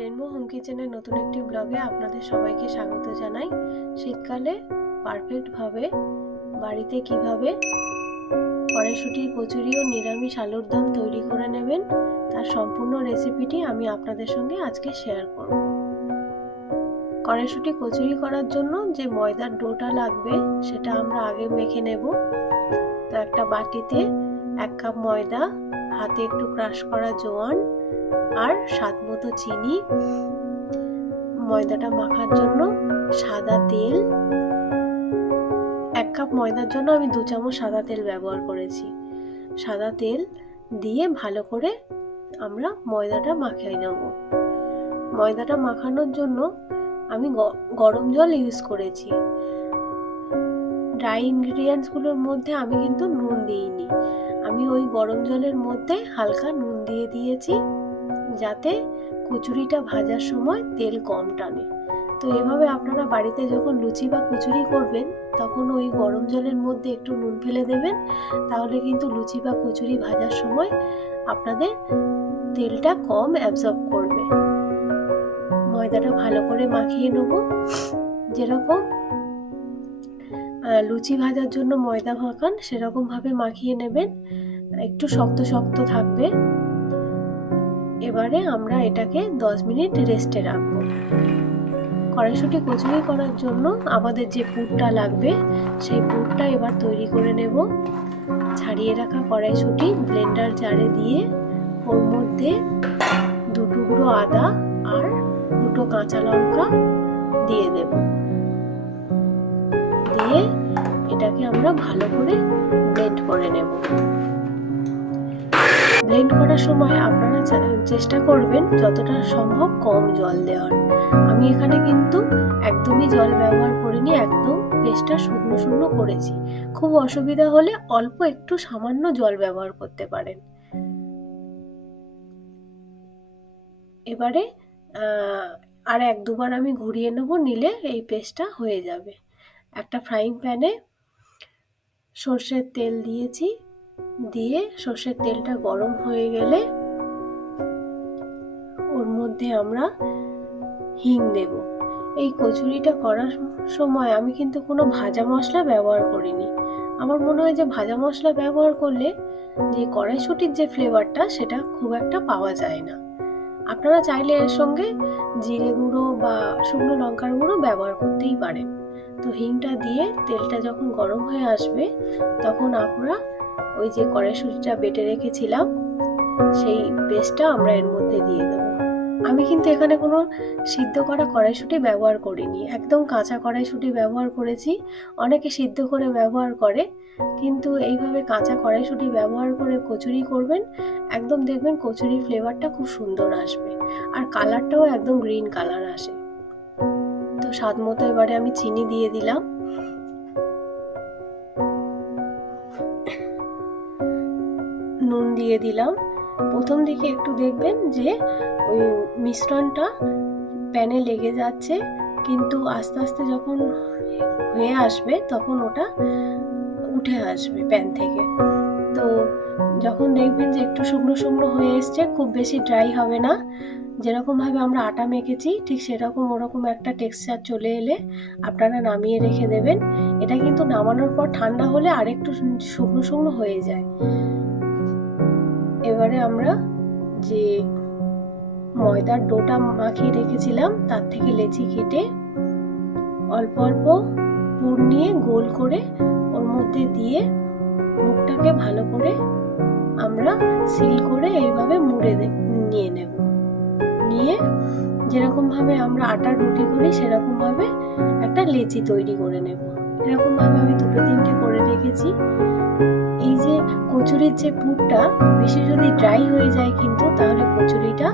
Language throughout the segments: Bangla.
রেনবো হোম কিচেনের নতুন একটি ব্লগে আপনাদের সবাইকে স্বাগত জানাই। শীতকালে পারফেক্টভাবে বাড়িতে কিভাবে কড়াইশুঁটির কচুরি ও নিরামিষ আলুর দম তৈরি করে নেবেন তার সম্পূর্ণ রেসিপিটি আমি আপনাদের সঙ্গে আজকে শেয়ার করব। কড়াইশুঁটি কচুরি করার জন্য যে ময়দার ডোটা লাগবে সেটা আমরা আগে মেখে নেব। তো একটা বাটিতে 1 কাপ ময়দা, হাতে একটু ক্রাশ করা জোয়ান আর স্বাদ মতো চিনি, ময়দাটা মাখার জন্য সাদা তেল। 1 কাপ ময়দার জন্য আমি 2 চামচ সাদা তেল ব্যবহার করেছি। সাদা তেল দিয়ে ভালো করে আমরা ময়দাটা মাখিয়ে নেব। ময়দাটা মাখানোর জন্য আমি গরম জল ইউজ করেছি। ড্রাই ইনগ্রিডিয়েন্টসগুলোর মধ্যে আমি কিন্তু নুন দিইনি। আমি ওই গরম জলের মধ্যে হালকা নুন দিয়ে দিয়েছি যাতে কচুরিটা ভাজার সময় তেল কম টানে। তো এভাবে আপনারা বাড়িতে যখন লুচি বা কচুরি করবেন তখন ওই গরম জলের মধ্যে একটু নুন ফেলে দেবেন, তাহলে কিন্তু লুচি বা কচুরি ভাজার সময় আপনাদের তেলটা কম অ্যাবজর্ব করবে। ময়দাটা ভালো করে মাখিয়ে নেব। যেরকম লুচি ভাজার জন্য ময়দা মাখান সেরকম ভাবে মাখিয়ে নেবেন, একটু শক্ত শক্ত থাকবে। এবারে আমরা এটাকে 10 মিনিট রেস্টে রাখবো। কড়াইশুঁটি কচুরি করার জন্য আমাদের যে পুরটা লাগবে সেই পুরটা এবার তৈরি করে নেব। ছাড়িয়ে রাখা কড়াইশুঁটি ব্লেন্ডার জারে দিয়ে ওর মধ্যে 2 টুকরো আদা আর 2টো কাঁচা লঙ্কা দিয়ে দেব। দিয়ে এটাকে আমরা ভালো করে ব্লেন্ড করে নেব। ব্লেন্ড করার সময় আপনারা চেষ্টা করবেন যতটা সম্ভব কম জল দেওয়ার। আমি এখানে কিন্তু একদমই জল ব্যবহার করিনি, একদম পেস্টটা শুকনো শুকনো করেছি। খুব অসুবিধা হলে অল্প একটু সামান্য জল ব্যবহার করতে পারেন। এবারে আর 1-2 বার আমি ঘুরিয়ে নেব, নিলে এই পেস্টটা হয়ে যাবে। একটা ফ্রাইং প্যানে সর্ষের তেল দিয়েছি, দিয়ে সর্ষের তেলটা গরম হয়ে গেলে ওর মধ্যে আমরা হিং দেব। এই কচুরিটা করার সময় আমি কিন্তু কোনো ভাজা মশলা ব্যবহার করিনি। আমার মনে হয় যে ভাজা মশলা ব্যবহার করলে যে কড়াইশুঁটির যে ফ্লেভারটা সেটা খুব একটা পাওয়া যায় না। আপনারা চাইলে এর সঙ্গে জিরে গুঁড়ো বা শুকনো লঙ্কার গুঁড়ো ব্যবহার করতেই পারেন। তো হিংটা দিয়ে তেলটা যখন গরম হয়ে আসবে তখন আমরা ওই যে কড়াইশুঁটিটা বেটে রেখেছিলাম সেই পেস্টটা আমরা এর মধ্যে দিয়ে দেবো। আমি কিন্তু এখানে কোনো সিদ্ধ করা কড়াইশুঁটি ব্যবহার করিনি, একদম কাঁচা কড়াইশুঁটি ব্যবহার করেছি। অনেকে সিদ্ধ করে ব্যবহার করে, কিন্তু এইভাবে কাঁচা কড়াইশুঁটি ব্যবহার করে কচুরি করবেন, একদম দেখবেন কচুরির ফ্লেভারটা খুব সুন্দর আসবে আর কালারটাও একদম গ্রিন কালার আসে। তো স্বাদ মতো এবারে আমি চিনি দিয়ে দিলাম। নুন দিয়ে দিলাম। প্রথম দিকে একটু দেখবেন যে ওই মিশ্রণটা প্যানে লেগে যাচ্ছে, কিন্তু আস্তে আস্তে যখন হয়ে আসবে তখন ওটা উঠে আসবে প্যান থেকে। তো যখন দেখবেন যে একটু শুকনো শুকনো হয়ে এসছে, খুব বেশি ড্রাই হবে না, যেরকম ভাবে আমরা আটা মেখেছি ঠিক সেরকম ওরকম একটা টেক্সচার চলে এলে আপনারা নামিয়ে রেখে দেবেন। এটা কিন্তু নামানোর পর ঠান্ডা হলে আরেকটু শুকনো শুকনো হয়ে যায়। এবারে আমরা যে ময়দার ডোটা মাখিয়ে রেখেছিলাম তার থেকে লেচি কেটে অল্প অল্প পুর নিয়ে গোল করে ওর মধ্যে দিয়ে মুখটাকে ভালো করে আমরা সিল করে এইভাবে মুড়ে নিয়ে নেব। নিয়ে যেরকম ভাবে আমরা আটার রুটি করি সেরকম ভাবে একটা লেচি তৈরি করে নেব। এরকম ভাবে আমি 2-3টে করে রেখেছি। এই যে কচুরির যে পুরটা বেশি যদি ড্রাই হয়ে যায় কিন্তু তাহলে কচুরিটা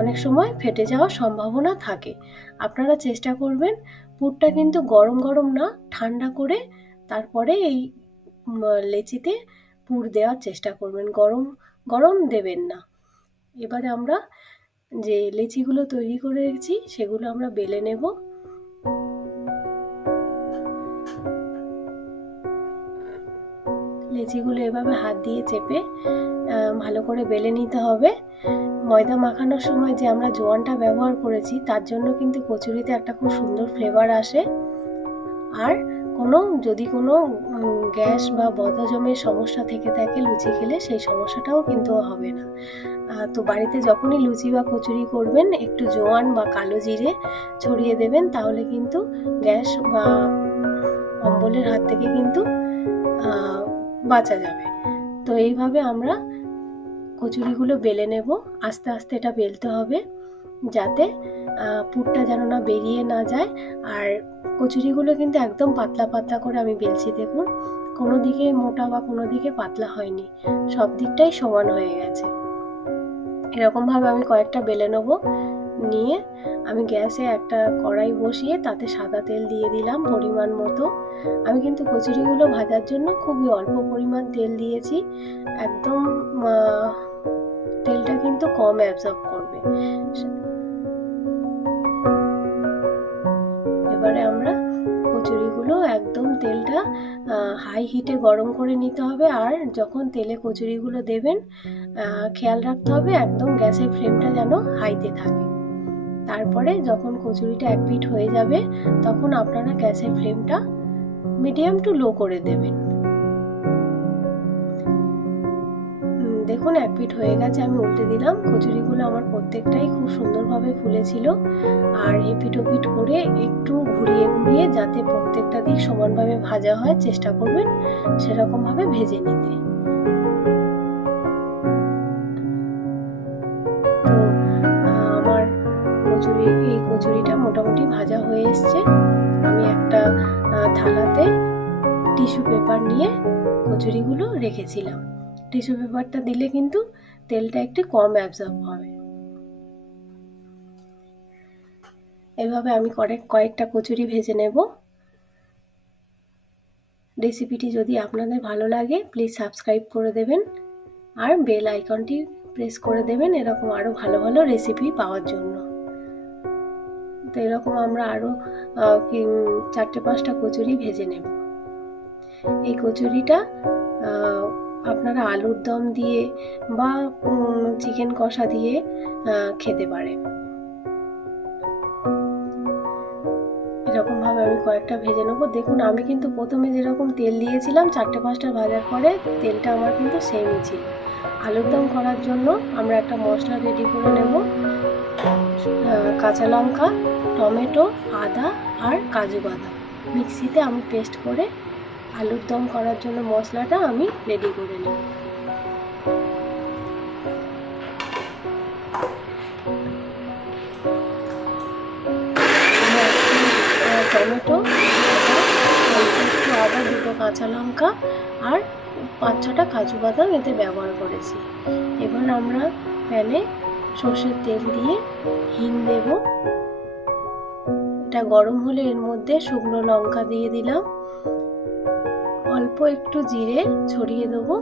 অনেক সময় ফেটে যাওয়ার সম্ভাবনা থাকে। আপনারা চেষ্টা করবেন পুরটা কিন্তু গরম গরম না, ঠান্ডা করে তারপরে এই লেচিতে পুর দেওয়ার চেষ্টা করবেন, গরম গরম দেবেন না। এবারে আমরা যে লেচিগুলো তৈরি করে রেখেছি সেগুলো আমরা বেলে নেব। লেচিগুলো এভাবে হাত দিয়ে চেপে ভালো করে বেলে নিতে হবে। ময়দা মাখানোর সময় যে আমরা জোয়ানটা ব্যবহার করেছি তার জন্য কিন্তু কচুরিতে একটা খুব সুন্দর ফ্লেভার আসে। আর যদি কোনো গ্যাস বা বদহজমের সমস্যা থেকে থাকে লুচি খেলে সেই সমস্যাটাও কিন্তু হবে না। তো বাড়িতে যখনই লুচি বা কচুরি করবেন একটু জোয়ান বা কালো জিরে ছড়িয়ে দেবেন, তাহলে কিন্তু গ্যাস বা অম্বলের হাত থেকে কিন্তু বাঁচা যাবে। তো এইভাবে আমরা কচুরিগুলো বেলে নেব। আস্তে আস্তে এটা বেলতে হবে যাতে পুরটা যেন না বেরিয়ে না যায়। আর কচুরিগুলো কিন্তু একদম পাতলা পাতলা করে আমি বেলছি, দেখুন কোনো দিকে মোটা বা কোনো দিকে পাতলা হয়নি, সব দিকটাই সমান হয়ে গেছে। এরকমভাবে আমি কয়েকটা বেলে নেব। নিয়ে আমি গ্যাসে একটা কড়াই বসিয়ে তাতে সাদা তেল দিয়ে দিলাম পরিমাণ মতো। আমি কিন্তু কচুরিগুলো ভাজার জন্য খুবই অল্প পরিমাণ তেল দিয়েছি, একদম তেলটা কিন্তু কম অ্যাবজর্ব করবে। এবারে আমরা কচুরিগুলো একদম তেলটা হাই হিটে গরম করে নিতে হবে। আর যখন তেলে কচুরিগুলো দেবেন খেয়াল রাখতে হবে একদম গ্যাসের ফ্লেমটা যেন হাইতে থাকে। তারপরে যখন কচুরিটা এক পিঠ হয়ে যাবে তখন আপনারা গ্যাসের ফ্লেমটা মিডিয়াম টু লো করে দেবেন। দেখুন এক পিঠ হয়ে গেছে, আমি উল্টে দিলাম। কচুরিগুলো আমার প্রত্যেকটাই খুব সুন্দরভাবে ফুলেছিল। আর এপিঠ ওপিঠ করে একটু ঘুরিয়ে ঘুরিয়ে যাতে প্রত্যেকটা দিক সমানভাবে ভাজা হয় চেষ্টা করবেন সেরকমভাবে ভেজে নিতে। তো আমার এই কচুরিটা মোটামুটি ভাজা হয়ে এসছে। আমি একটা থালাতে টিস্যু পেপার নিয়ে কচুরিগুলো রেখেছিলাম। টিস্যু পেপারটা দিলে কিন্তু তেলটা একটু কম অ্যাবজর্ব হবে। এভাবে আমি কয়েকটা কচুরি ভেজে নেব। রেসিপিটি যদি আপনাদের ভালো লাগে প্লিজ সাবস্ক্রাইব করে দেবেন আর বেল আইকনটি প্রেস করে দেবেন এরকম আরও ভালো ভালো রেসিপি পাওয়ার জন্য। তো এরকম আমরা আরও 4-5টা কচুরি ভেজে নেব। এই কচুরিটা আপনারা আলুর দম দিয়ে বা চিকেন কষা দিয়ে খেতে পারেন। এরকমভাবে আমি কয়েকটা ভেজে নেবো। দেখুন আমি কিন্তু প্রথমে যেরকম তেল দিয়েছিলাম 4-5টা ভাজার পরে তেলটা আমার কিন্তু সেমই ছিল। আলুর দম করার জন্য আমরা একটা মশলা রেডি করে নেব। কাঁচা লঙ্কা, টমেটো, আদা আর কাজু বাদাম মিক্সিতে আমি পেস্ট করে আলুর দম করার জন্য মশলাটা আমি রেডি করে নেব। টমেটো, একটু আদা, 2টো কাঁচা লঙ্কা আর 5-6টা কাজু বাদাম এতে ব্যবহার করেছি। এবার আমরা প্যানে সর্ষের তেল দিয়ে হিং দেব। এটা গরম হলে এর মধ্যে শুকনো লঙ্কা দিয়ে দিলাম, অল্প একটু জিরে ছড়িয়ে দেবো।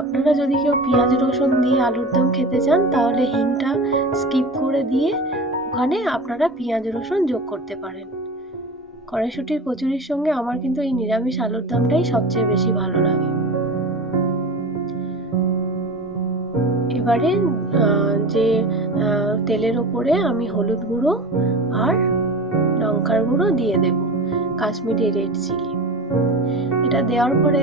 আপনারা যদি কেউ পেঁয়াজ রসুন দিয়ে আলুর দম খেতে চান তাহলে হিংটা স্কিপ করে দিয়ে ওখানে আপনারা পেঁয়াজ রসুন যোগ করতে পারেন। কড়াইশুঁটির কচুরির সঙ্গে আমার কিন্তু এই নিরামিষ আলুর দমটাই সবচেয়ে বেশি ভালো লাগে। এবারে যে তেলের ওপরে আমি হলুদ গুঁড়ো আর লঙ্কার গুঁড়ো দিয়ে দেব, কাশ্মীরি রেড চিলি। এটা দেওয়ার পরে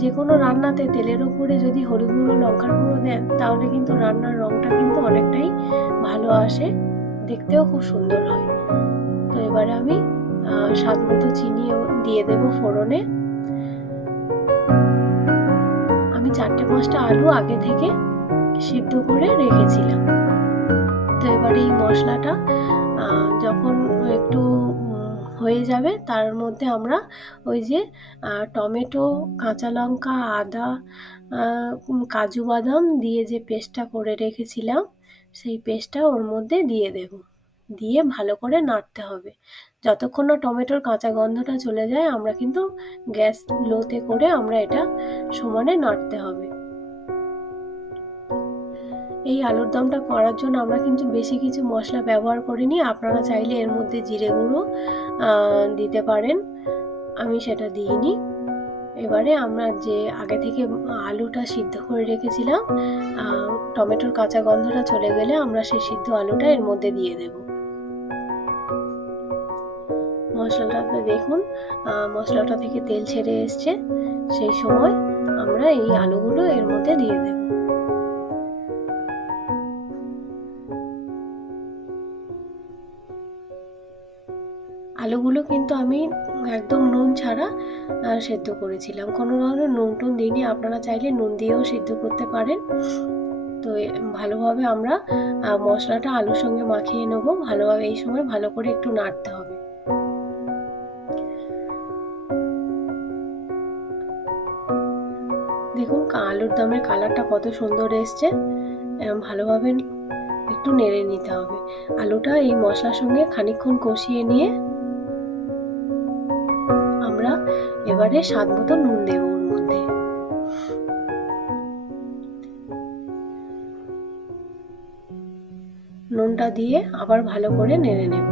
যে কোনো রান্নাতে তেলের ওপরে যদি হলুদ গুঁড়ো লঙ্কার গুঁড়ো দেন তাহলে কিন্তু রান্নার রঙটা কিন্তু অনেকটাই ভালো আসে, দেখতেও খুব সুন্দর হয়। তো এবারে আমি স্বাদ মতো চিনিও দিয়ে দেব ফোড়নে। আমি 4-5টা আলু আগে থেকে সিদ্ধ করে রেখেছিলাম। তো এবারে এই মশলাটা যখন একটু হয়ে যাবে তার মধ্যে আমরা ওই যে টমেটো, কাঁচা লঙ্কা, আদা, কাজু বাদাম দিয়ে যে পেস্টটা করে রেখেছিলাম সেই পেস্টটা ওর মধ্যে দিয়ে দেব। দিয়ে ভালো করে নাড়তে হবে যতক্ষণ না টমেটোর কাঁচা গন্ধটা চলে যায়। আমরা কিন্তু গ্যাস লোতে করে আমরা এটা সমানে নাড়তে হবে। এই আলুর দমটা করার জন্য আমরা কিন্তু বেশি কিছু মশলা ব্যবহার করিনি। আপনারা চাইলে এর মধ্যে জিরে গুঁড়ো দিতে পারেন, আমি সেটা দিইনি। এবারে আমরা যে আগে থেকে আলুটা সিদ্ধ করে রেখেছিলাম, টমেটোর কাঁচা গন্ধটা চলে গেলে আমরা সেই সিদ্ধ আলুটা এর মধ্যে দিয়ে দেব। মশলাটাতে দেখুন মশলাটা থেকে তেল ছেড়ে এসছে, সেই সময় আমরা এই আলুগুলো এর মধ্যে দিয়ে দেব। আলুগুলো কিন্তু আমি একদম নুন ছাড়া সেদ্ধ করেছিলাম, কোনো ধরনের নুন টুন দিইনি। আপনারা চাইলে নুন দিয়েও সিদ্ধ করতে পারেন। তো ভালোভাবে আমরা মশলাটা আলুর সঙ্গে মাখিয়ে নেবো ভালোভাবে। এই সময় ভালো করে একটু নাড়তে হবে। দেখুন আলুর দমের কালারটা কত সুন্দর এসছে। ভালোভাবে একটু নেড়ে নিতে হবে। আলুটা এই মশলার সঙ্গে খানিকক্ষণ কষিয়ে নিয়ে আমরা এবারে স্বাদ মতো নুন দেব ওর মধ্যে। নুনটা দিয়ে আবার ভালো করে নেড়ে নেব।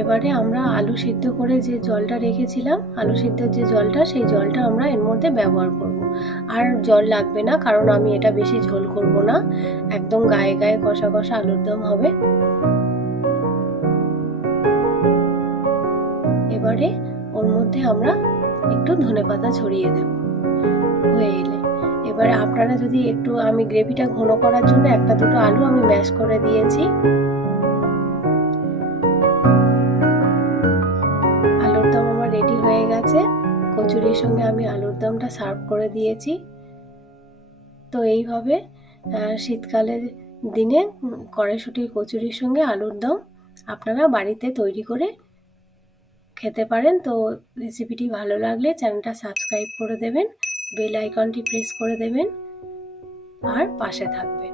এবারে আমরা আলু সিদ্ধ করে যে জলটা রেখেছিলাম, আলু সিদ্ধর যে জলটা, সেই জলটা আমরা এর মধ্যে ব্যবহার করব। আর জল লাগবে না, কারণ আমি এটা বেশি ঝোল করব না, একদম গায়ে গায়ে কষা কষা আলুর দম হবে। এবারে ওর মধ্যে আমরা একটু ধনেপাতা ছড়িয়ে দেব হয়ে এলে। এবারে আপনারা যদি একটু, আমি গ্রেভিটা ঘন করার জন্য একটা দুটো আলু আমি ম্যাশ করে দিয়েছি। আলুর দম আমার রেডি হয়ে গেছে। কচুরির সঙ্গে আমি আলুর দমটা সার্ভ করে দিয়েছি। তো এইভাবে শীতকালের দিনে কড়াইশুঁটির কচুরির সঙ্গে আলুর দম আপনারা বাড়িতে তৈরি করে খেতে পারেন। তো রেসিপিটি ভালো লাগলে চ্যানেলটা সাবস্ক্রাইব করে দেবেন, বেল আইকনটি প্রেস করে দেবেন আর পাশে থাকবেন।